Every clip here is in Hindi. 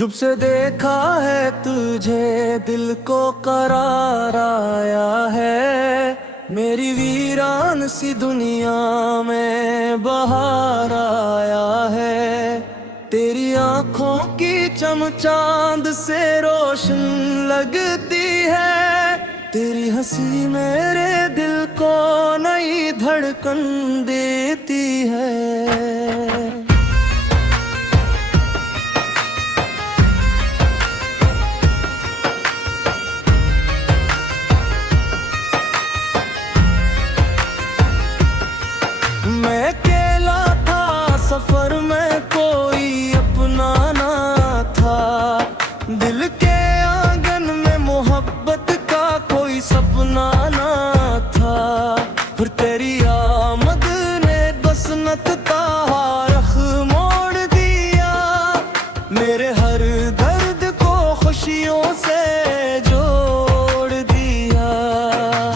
जब से देखा है तुझे दिल को करार आया है। मेरी वीरान सी दुनिया में बहार आया है। तेरी आंखों की चम चांद से रोशन लगती है। तेरी हंसी मेरे दिल को नई धड़कन देती है। मैं अकेला था सफर में, कोई अपना ना था। दिल के आंगन में मोहब्बत का कोई सपना ना था। फिर तेरी आमद ने बसनत का रख मोड़ दिया। मेरे हर दर्द को खुशियों से जोड़ दिया।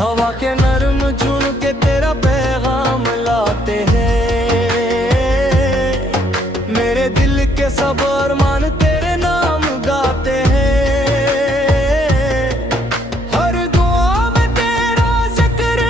हवा के नर्म चुन के तेरा पैगाम लाते हैं। मेरे दिल के सब अरमान तेरे नाम गाते हैं। हर दुआ में तेरा जिक्र,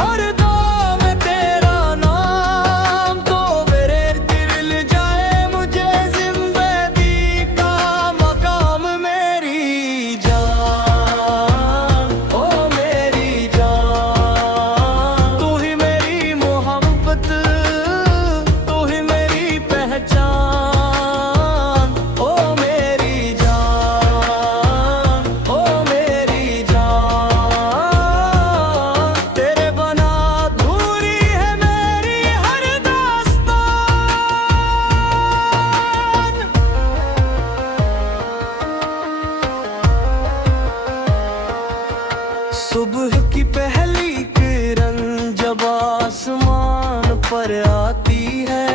हर दुआ में तेरा नाम। तो मेरे दिल जाए मुझे जिंदगी का मकाम। मेरी जान, ओ मेरी जान, तू ही मेरी मोहब्बत, तू ही मेरी पहचान। ओ मेरी जान, ओ मेरी जान, तेरे बना अधूरी है मेरी हर दास्तान। सुबह की पहली किरण जब आसमान पर आती है।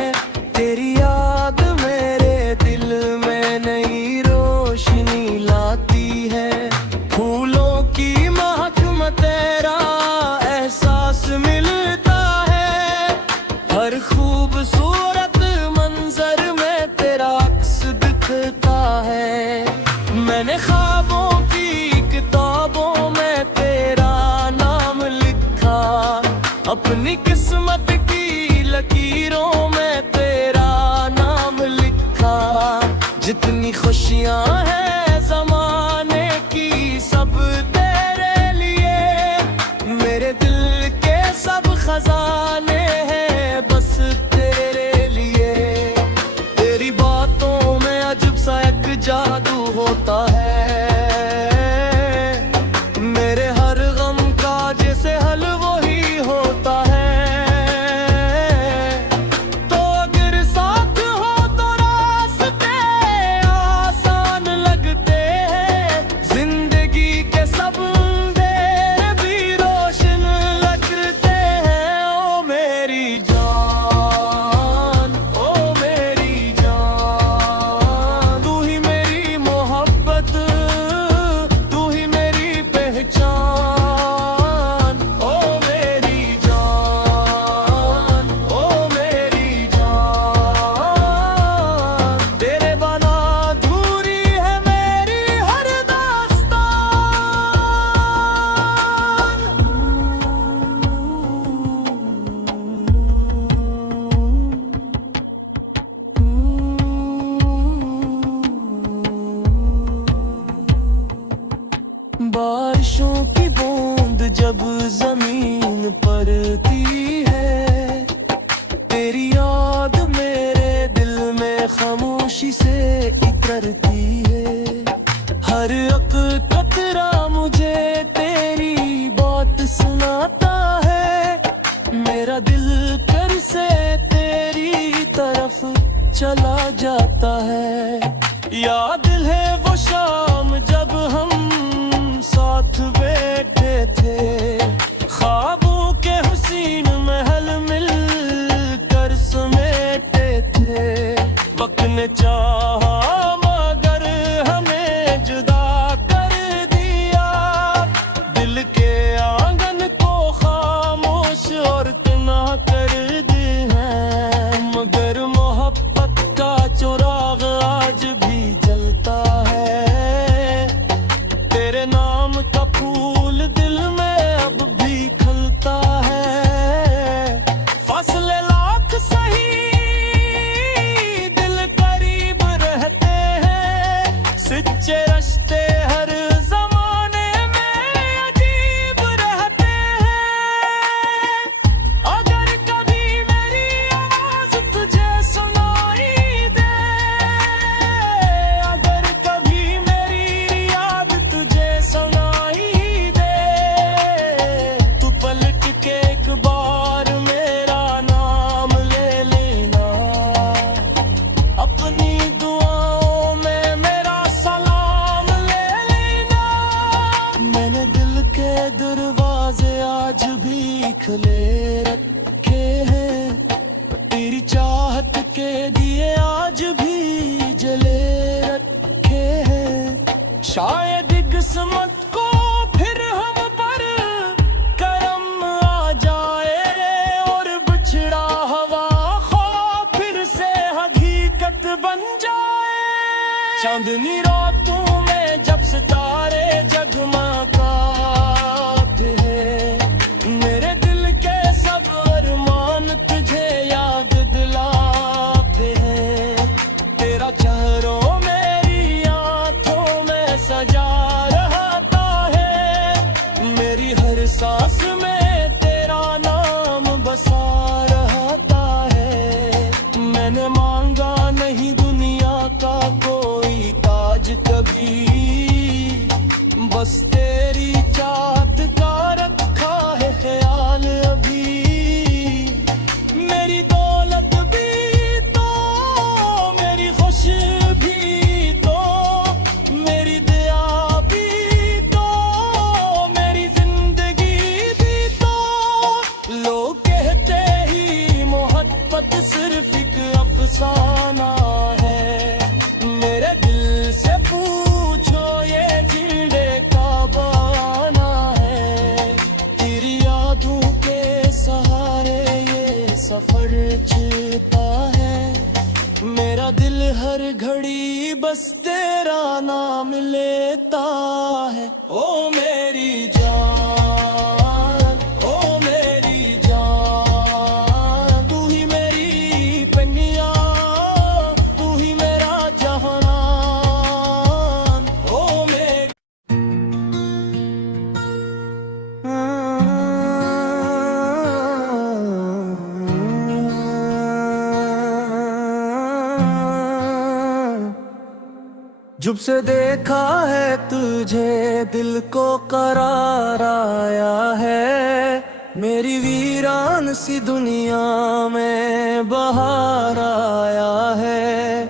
तेरी याद मेरे दिल में नई रोशनी लाती है। फूलों की महक में तेरा एहसास मिलता है। हर खूबसूरत मंजर में तेरा अक्स दिखता है। मैंने ख्वाबों की किताबों में तेरा नाम लिखा। अपनी किस्मत की लकीरों में तेरा नाम लिखा। जितनी खुशियां हैं ज़माने की सब तेरे लिए। मेरे दिल के सब खजाने हैं बस तेरे लिए। तेरी बातों में अजब सा एक जादू होता है। मेरे हर गम का जैसे हल वही होता है। तो अगर साथ हो तो रास्ते आसान लगते हैं। जिंदगी के सब अंधेरे भी रोशन लगते हैं। ओ मेरी जान, ओ मेरी जान, तू ही मेरी मोहब्बत, तू ही मेरी पहचान। ओ मेरी जान, ओ मेरी जान, तेरे बना अधूरी है मेरी हर दास्तान। बारिशों की बूंद जब जमीन पड़ती है। तेरी याद मेरे दिल में खामोशी से इतरती है। हर एक कतरा मुझे तेरी बात सुनाता है। मेरा दिल कर से तेरी तरफ चला जाता है। याद है वो शाम जब हम साथ बैठे थे। ख्वाबों के हसीन महल मिल कर समेटे थे। वक्त ने चाहा मगर हमें जुदा कर दिया। दिल के आंगन को खामोश और तना कर दी है। मगर मोहब्बत का चिराग आज भी जलता शायद किस्मत को फिर हम पर करम आ जाए और बिछड़ा हवा ख्वाब फिर से हकीकत बन जाए। चांदनी रातों में जब सितारे जगमगाते हैं, मेरे दिल के सब अरमान तुझे याद दिलाते हैं। तेरा चेहरों मेरी आंखों में सजा रहता है, मेरी हर सांस में तेरा नाम बसा रहता है। मैंने मांगा नहीं दुनिया का कोई ताज कभी, बस तेरी चाहत का रखा है ख्याल अभी। मेरी दौलत भी तो, मेरी खुशी भी तो, मेरी दया भी तो, मेरी जिंदगी भी तो। लोग कहते ही मोहब्बत सिर्फ एक अफसाना है, मेरे दिल से पूछो ये जिंदे का बहाना है। तेरी यादों के सहारे ये सफर चलता है, मेरा दिल हर घड़ी बस तेरा नाम लेता है। ओ मेरी जान, ओ मेरी जान, तू ही मेरी पनिया, तू ही मेरा जहान, ओ मेरी। जब से देखा है तुझे दिल को करार आया है, मेरी वीरान सी दुनिया में बहार आया है।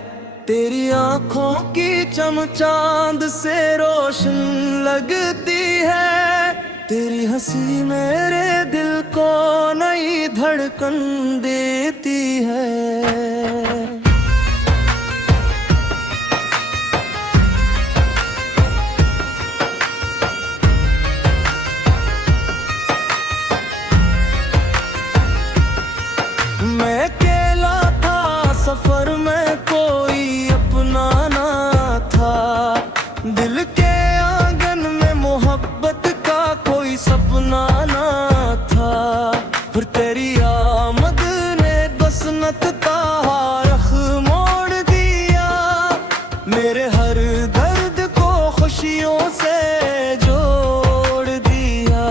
तेरी आंखों की चमचांद से रोशन लगती है, तेरी हंसी मेरे दिल को नई धड़कन देती है। मैं अकेला था सफर में, कोई अपना ना था, दिल के आंगन में मोहब्बत का कोई सपना ना था। फिर तेरी आमद ने बसनत का रख मोड़ दिया, मेरे हर दर्द को खुशियों से जोड़ दिया।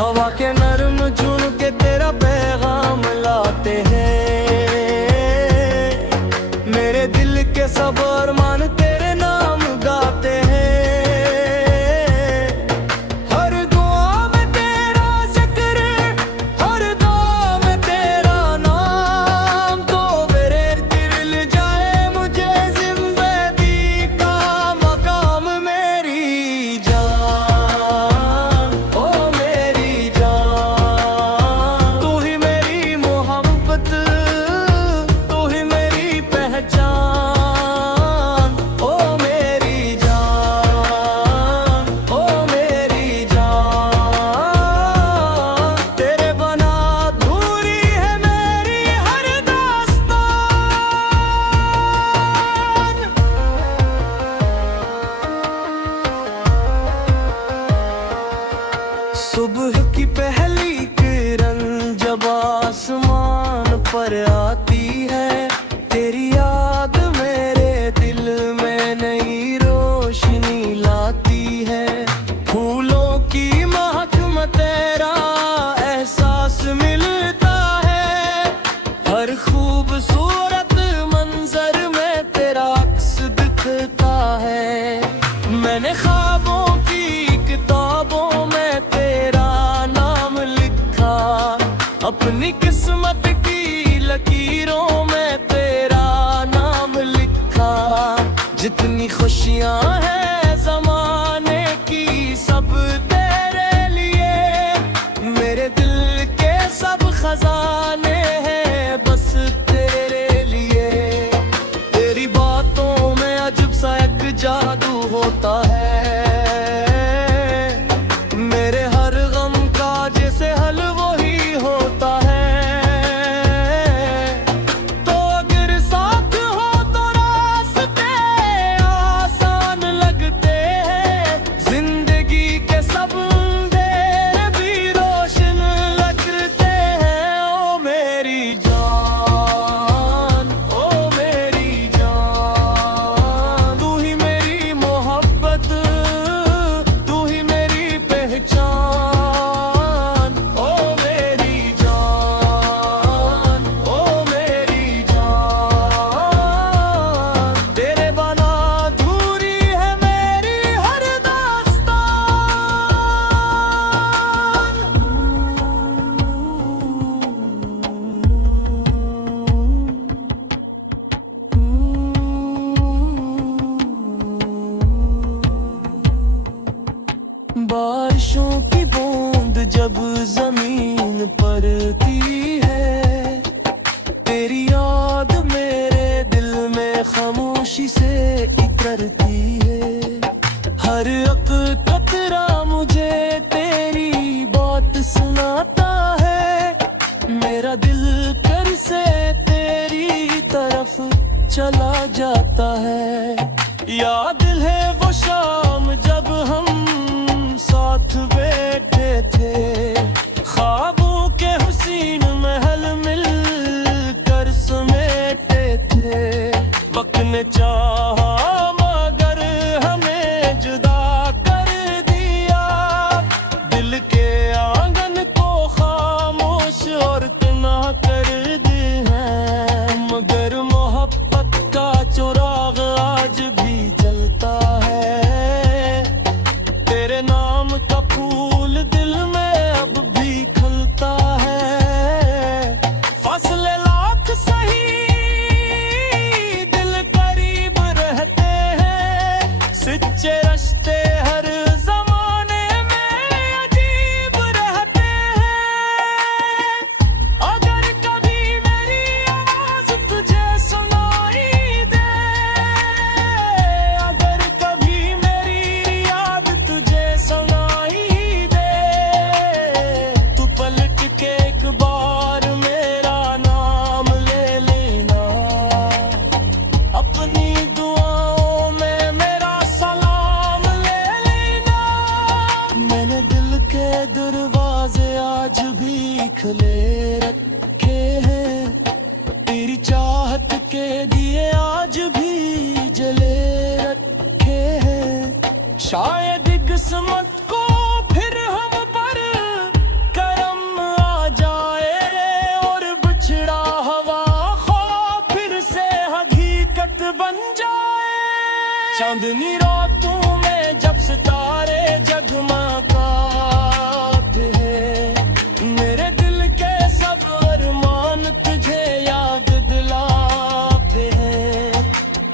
हवा के नर्म झुनके तेरा पैगाम लाते हैं, मेरे दिल के सब अरमान तेरे नाम गाते हैं। हर दुआ में तेरा जिक्र, हर दुआ में तेरा नाम, तो मेरे दिल जाए मुझे जिंदगी का मकाम। मेरी जान, ओ मेरी जान, तू ही मेरी मोहब्बत, तू ही मेरी पहचान। ओ मेरी जान, ओ मेरी जान, तेरे बना अधूरी है मेरी हर दास्तान। सुबह की पहली किरण जब आसमान पर आती है, तेरी याद मेरे दिल में नई रोशनी लाती है। फूलों की महक में तेरा एहसास मिलता है, हर खूबसूरत मंजर में तेरा अक्स दिखता है। मैंने ख्वाबों की किताबों में तेरा नाम लिखा, अपनी किस्मत की लकीरों में तेरा नाम लिखा। जितनी खुशियां हैं ज़माने की सब तेरे लिए, मेरे दिल के सब खजाने हैं बस तेरे लिए। तेरी बातों में अजब सा एक जादू होता है, बारिशों की बूंद जब जमीन पड़ती है, तेरी याद मेरे दिल में खामोशी से इतरती है। हर एक कतरा मुझे तेरी बात सुनाता है, मेरा दिल कर से तेरी तरफ चला जाता है। याद है वो शाम जब हम साथ बैठे थे, ख्वाबों के हुसीन महल मिल कर समेटे थे। वक्त ने चाहा मगर हमें जुदा कर दिया, दिल के आंगन को खामोश और तना कर दी है। मगर मोहब्बत का चिराग आज भी जलता है, तेरे नाम का फूल दिल में अब भी खिलता है। फासले लाख सही दिल करीब रहते हैं, सच्चे रिश्ते हर जमाने में अजीब रहते हैं। अगर कभी मेरी आवाज तुझे सुनाई दे, अगर कभी मेरी याद तुझे सुनाई दे, तू पलट के एक बार मेरा नाम ले लेना, अपनी दुआओं में मेरा सलाम ले लेना। मैंने दिल के दरवाजे आज भी खुले रखे हैं, तेरी चाहत के दिए आज भी जले रखे हैं। शायद किस्मत को फिर हम पर करम आ जाए और बिछड़ा हवा ख्वाब फिर से हकीकत बन जाए। चांदनी रातों में जब सितारे जगमगाते हैं, मेरे दिल के सब अरमान तुझे याद दिलाते हैं।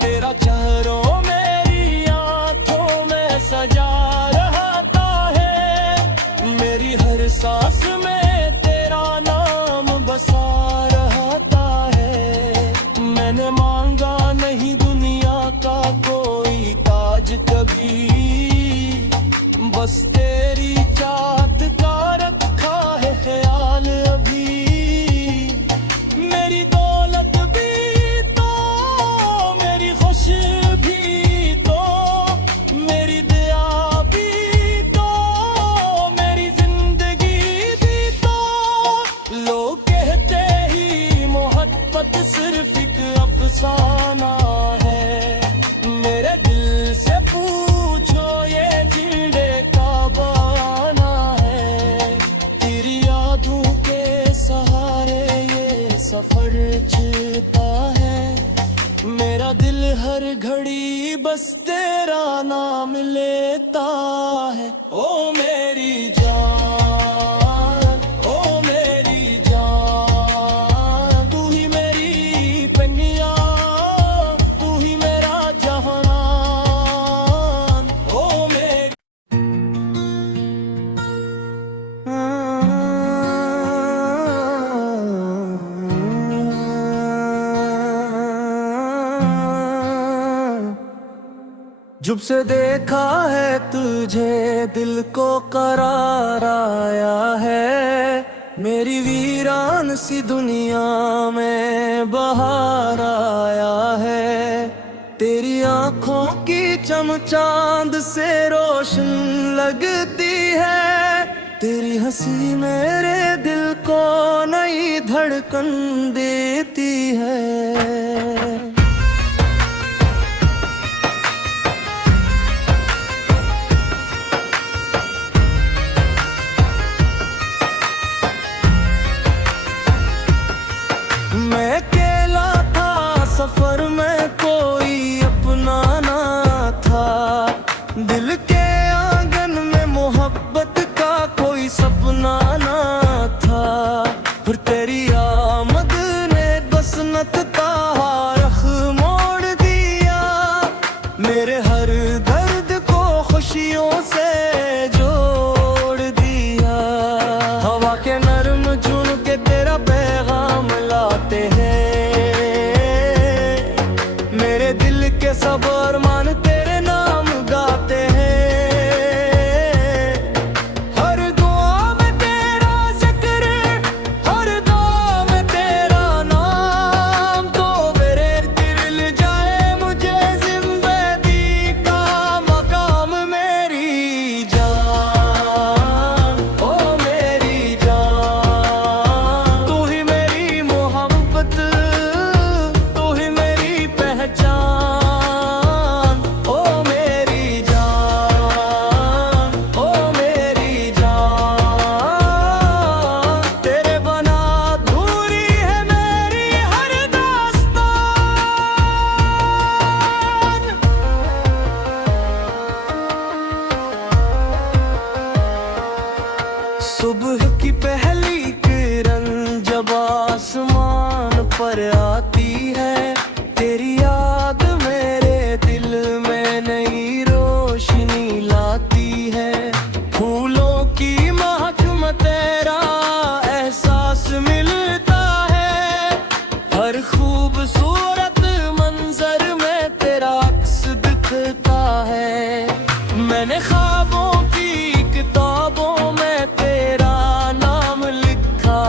तेरा चेहरों मेरी आंखों में सजा रहता है, मेरी हर सांस में तेरा नाम बसा रहता है। मैंने मांगा नहीं दुनिया का कोई ताज कभी, बस तेरी चाहत का रखा है ख्याल अभी। मेरी दौलत भी तो, मेरी खुशी भी तो, मेरी दया भी तो, मेरी जिंदगी भी तो। लोग कहते ही मोहब्बत सिर्फ एक अफसाना है, मेरे दिल से पूछो ये जिंदे का बहाना है। तेरी यादों के सहारे ये सफर चलता है, मेरा दिल हर घड़ी बस तेरा नाम लेता है। ओ मेरी जान, ओ मेरी जान, तू ही मेरी पनिया, तू ही मेरा जहान, ओ मेरी। जब से देखा है तुझे दिल को करार आया है, मेरी वीरान सी दुनिया में बहार आया है। तेरी आंखों की चम चांद से रोशन लगती है, तेरी हंसी मेरे दिल को नई धड़कन देती है। मैं अकेला था सफर में, कोई अपना ना था, दिल के आंगन में मोहब्बत का कोई सपना ना था। फिर तेरी आमद ने बसनत का रख मोड़ दिया, मेरे हर दर्द को खुशियों से जोड़ सुबह की पहली किरण जब आसमान पर आती है, तेरी याद मेरे दिल में नई रोशनी लाती है। फूलों की महक में तेरा एहसास मिलता है, हर खूबसूरत मंजर में तेरा अक्स दिखता है। मैंने ख्वाबों की किताबों में तेरा नाम लिखा,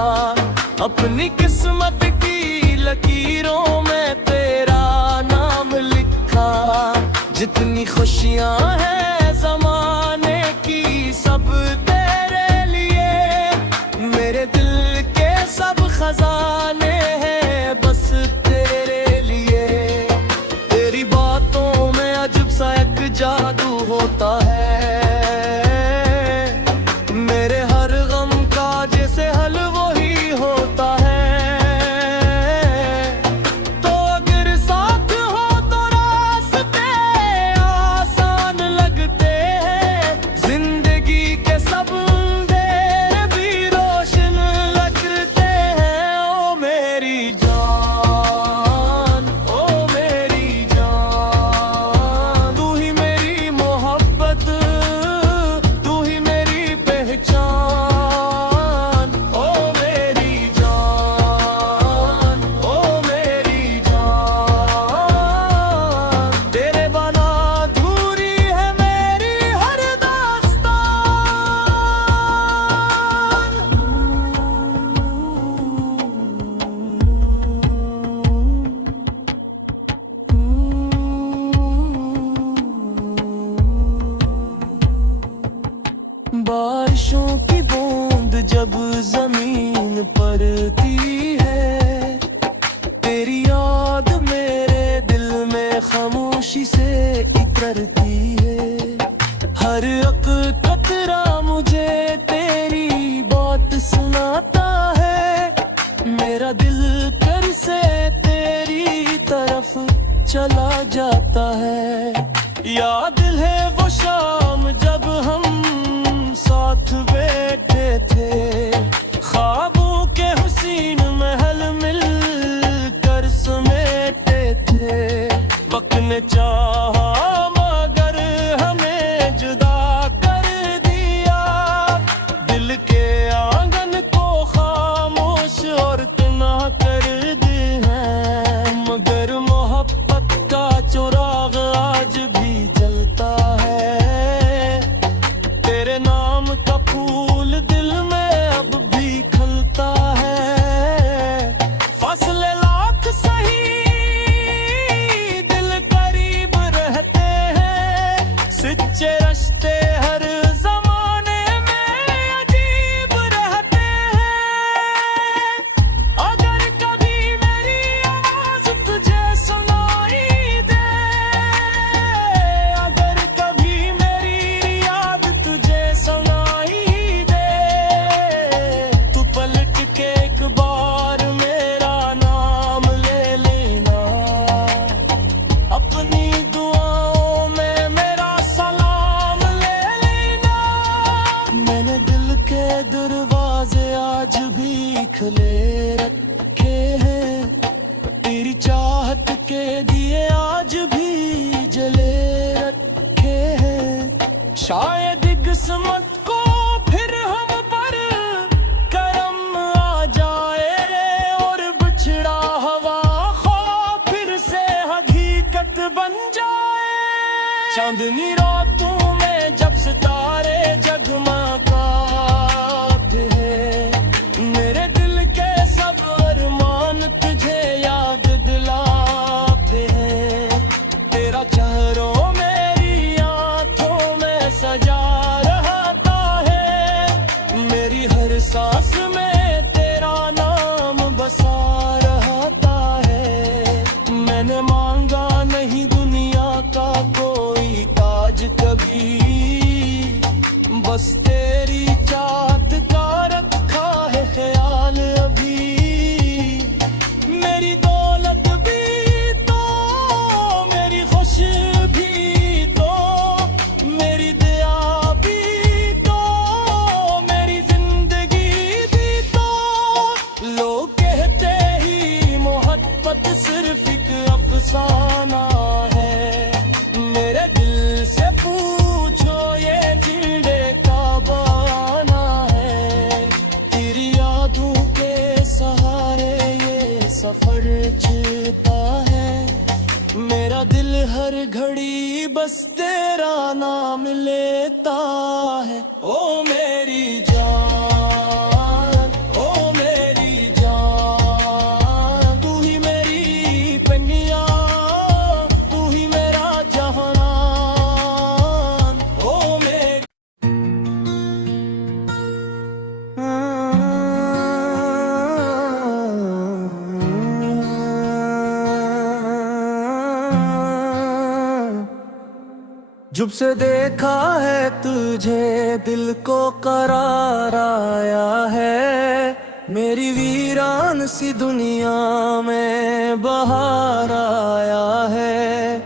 अपनी किस्मत की लकीरों में तेरा नाम लिखा। जितनी खुशियां हैं ज़माने की सब तेरे लिए, मेरे दिल के सब खजाने हैं बस तेरे लिए। तेरी बातों में अजब सा एक जादू होता है, मेरे हर गम का जैसे हल वही होता है। तो अगर साथ हो तो रास्ते आसान लगते हैं, जिंदगी के सब अंधेरे भी रोशन लगते हैं। ओ मेरी जान, ओ मेरी जान, तू ही मेरी मोहब्बत, तू ही मेरी पहचान। ओ मेरी जान, ओ मेरी जान, तेरे बिना अधूरी है मेरी हर दास्तान। बारिशों की बूंद जब जमीन पड़ती है, तेरी याद मेरे दिल में खामोशी से उतरती है। हर एक कतरा मुझे तेरी बात सुनाता है, मेरा दिल कर से तेरी तरफ चला जाता है। याद है वो शाम जब हम साथ बैठे थे, ख्वाबों के हुसीन महल मिल कर समेटे थे। वक्त ने चाहा मगर हमें जुदा कर दिया, दिल के आंगन को खामोश और तना कर दी है। मगर मोहब्बत का चिराग आज भी जलता है, तेरे नाम का फूल दिल में अब भी खिलता है। फासले लाख सही दिल करीब रहते हैं, सच्चे रिश्ते हर जमाने में अजीब रहते हैं। अगर कभी मेरी आवाज तुझे सुनाई दे, अगर कभी मेरी याद तुझे सुनाई दे, तू पलट के एक बार मेरा नाम ले लेना, अपनी दुआओं में मेरा सलाम ले लेना। मैंने दिल के दरवाजे आज भी खुले रखे हैं, तेरी चाहत के दिए आज भी जले रखे हैं। शायद किस्मत को फिर हम पर करम आ जाए, और बिछड़ा हवा ख्वाब फिर से हकीकत बन जाए। चांदनी रातों में जब सितारे जगमगाते हैं, मेरे दिल के सब अरमान तुझे याद दिलाते हैं। तेरा चेहरा मेरी आंखों में सजा रहता है, मेरी हर सांस में तेरा नाम बसा रहता है। मैंने मांगा नहीं दुनिया का कोई ताज कभी, बस तेरी चाहत का रखा है ख्याल अभी। मेरी दौलत भी तो, मेरी खुशी भी तो, मेरी दया भी तो, मेरी जिंदगी परछता है। मेरा दिल हर घड़ी बस तेरा नाम लेता है। ओ मेरी जान, ओ मेरी जान, तू ही मेरी पनिया, तू ही मेरा जहानान। ओ मेरी जब से देखा है तुझे दिल को करार आया है। मेरी वीरान सी दुनिया में बहार आया है।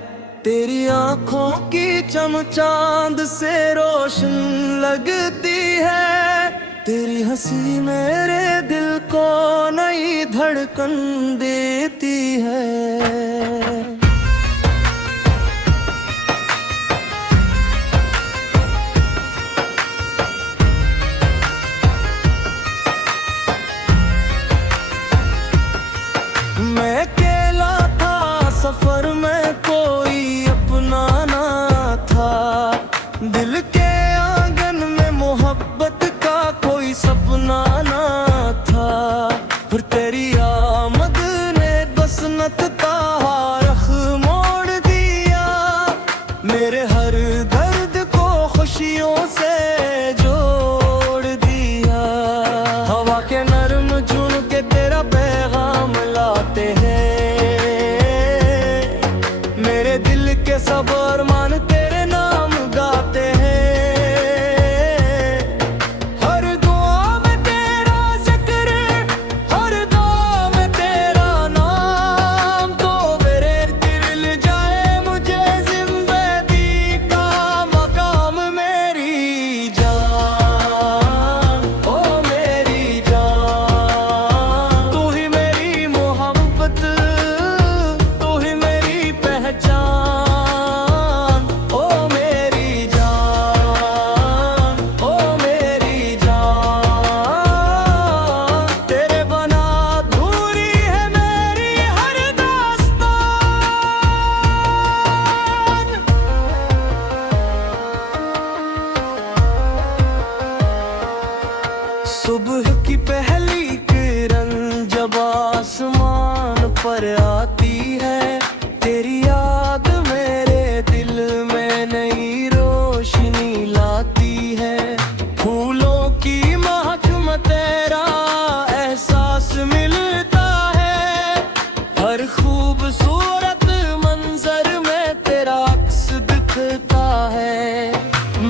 तेरी आंखों की चमचांद से रोशन लगती है। तेरी हंसी मेरे दिल को नई धड़कन देती है। मैं अकेला था सफर में, कोई अपना ना था। दिल के आंगन में मोहब्बत का कोई सपना ना था। फिर तेरी आमद ने बसनत का रख मोड़ दिया। मेरे हर दर्द को खुशियों से जोड़ दिया। हवा के नरम झुनके तेरा पैगाम लाते हैं। मेरे दिल के सब अरमान तेरे नाम गाते हैं। हर दुआ में तेरा जिक्र, हर दुआ में तेरा नाम। तो मेरे दिल जाए मुझे जिंदगी का मकाम। मेरी जान, ओ मेरी जान, तू ही मेरी मोहब्बत, तू ही मेरी पहचान। ओ मेरी जान, ओ मेरी जान, तेरे बना अधूरी है मेरी हर दास्तान। सुबह की पहली किरण जब आसमान पर आती है। तेरी याद मेरे दिल में नई रोशनी लाती है। फूलों की महक में तेरा एहसास मिलता है। हर खूबसूरत मंजर में तेरा अक्स दिखता है।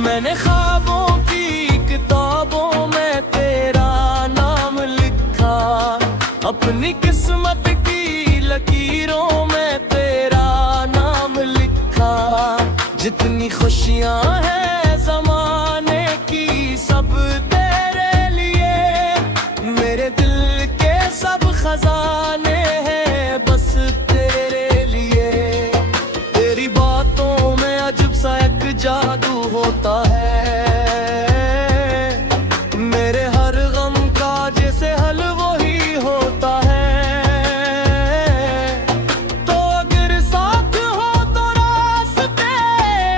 मैंने ख्वाबों की किताबों में तेरा नाम लिखा। अपनी किस्मत की लकीरों में तेरा नाम लिखा। जितनी खुशियां हैं ज़माने की सब तेरे लिए। मेरे दिल के सब खजाने हैं बस तेरे लिए। तेरी बातों में अजब सा एक जादू होता है। मेरे हर गम का जैसे हल वही होता है। तो अगर साथ हो तो रास्ते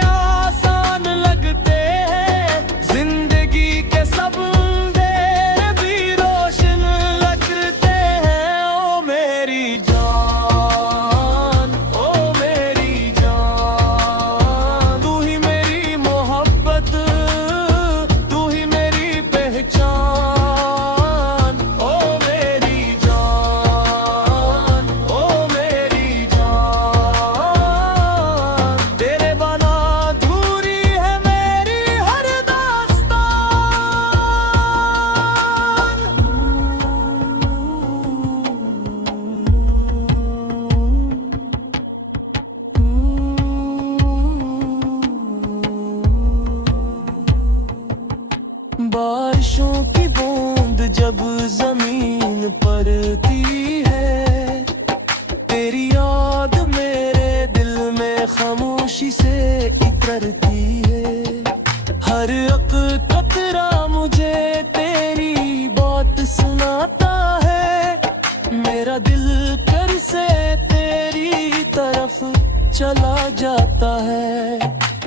आसान लगते हैं। जिंदगी के सब अंधेर भी रोशन लगते हैं। ओ मेरी जान, ओ मेरी जान, तू ही मेरी मोहब्बत, तू ही मेरी पहचान। ओ मेरी जान, ओ मेरी जान, तेरे बना अधूरी है मेरी हर दास्तान। बारिशों की बूंद जब जमीन पड़ती है। तेरी याद मेरे दिल में खामोशी से इतरती है। हर एक कतरा मुझे तेरी बात सुनाता है। मेरा दिल कर से तेरी तरफ चला जाता है।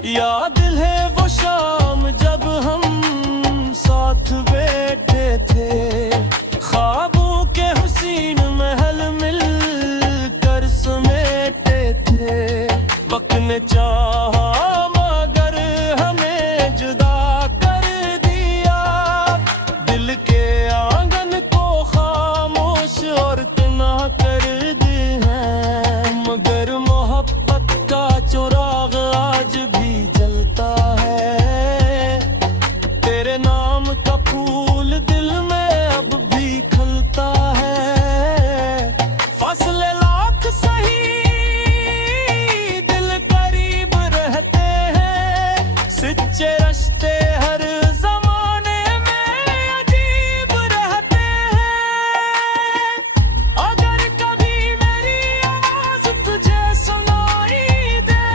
याद है वो शाम जब हम साथ बैठे थे, ख्वाबों के हुसीन महल मिल कर समेटे थे। वक्त ने चाहा मगर हमें जुदा कर दिया, दिल के आंगन को खामोश और तना कर दी है। मगर मोहब्बत का चिराग आज भी जलता है, तेरे नाम का फूल दिल में अब भी खिलता है। फासले लाख सही दिल करीब रहते हैं, सच्चे रिश्ते हर जमाने में अजीब रहते हैं। अगर कभी मेरी आवाज तुझे सुनाई दे,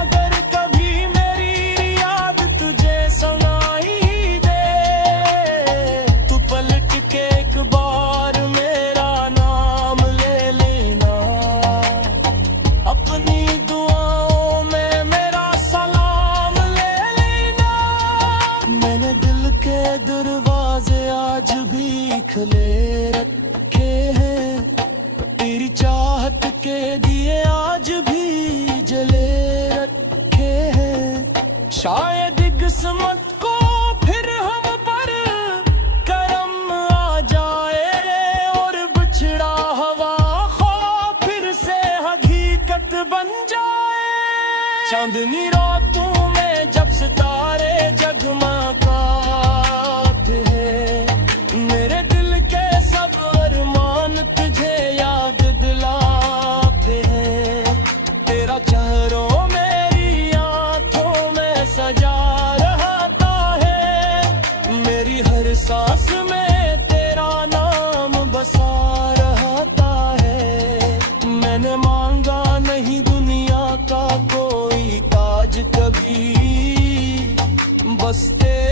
अगर कभी मेरी याद तुझे सुनाई दे, तू पलट के एक बार मेरा नाम ले लेना, अपनी दुआओं में मेरा सलाम ले लेना। मैंने दिल के दरवाजे आज भी खुले रखे हैं, तेरी चाहत के दिए आज भी जले रखे हैं। शायद किस्मत को फिर हम पर करम आ जाए और बिछड़ा हवा ख्वाब फिर से हकीकत बन जाए। चांदनी रातों में जब सितारे जगमगाते हैं, मेरे दिल के सब अरमान तुझे याद दिलाते हैं। तेरा चेहरों मेरी आंखों में सजा रहता है, मेरी हर सांस में तेरा नाम बसा रहता है। मैंने मांगा नहीं दुनिया का कोई ताज कभी, बस तेरे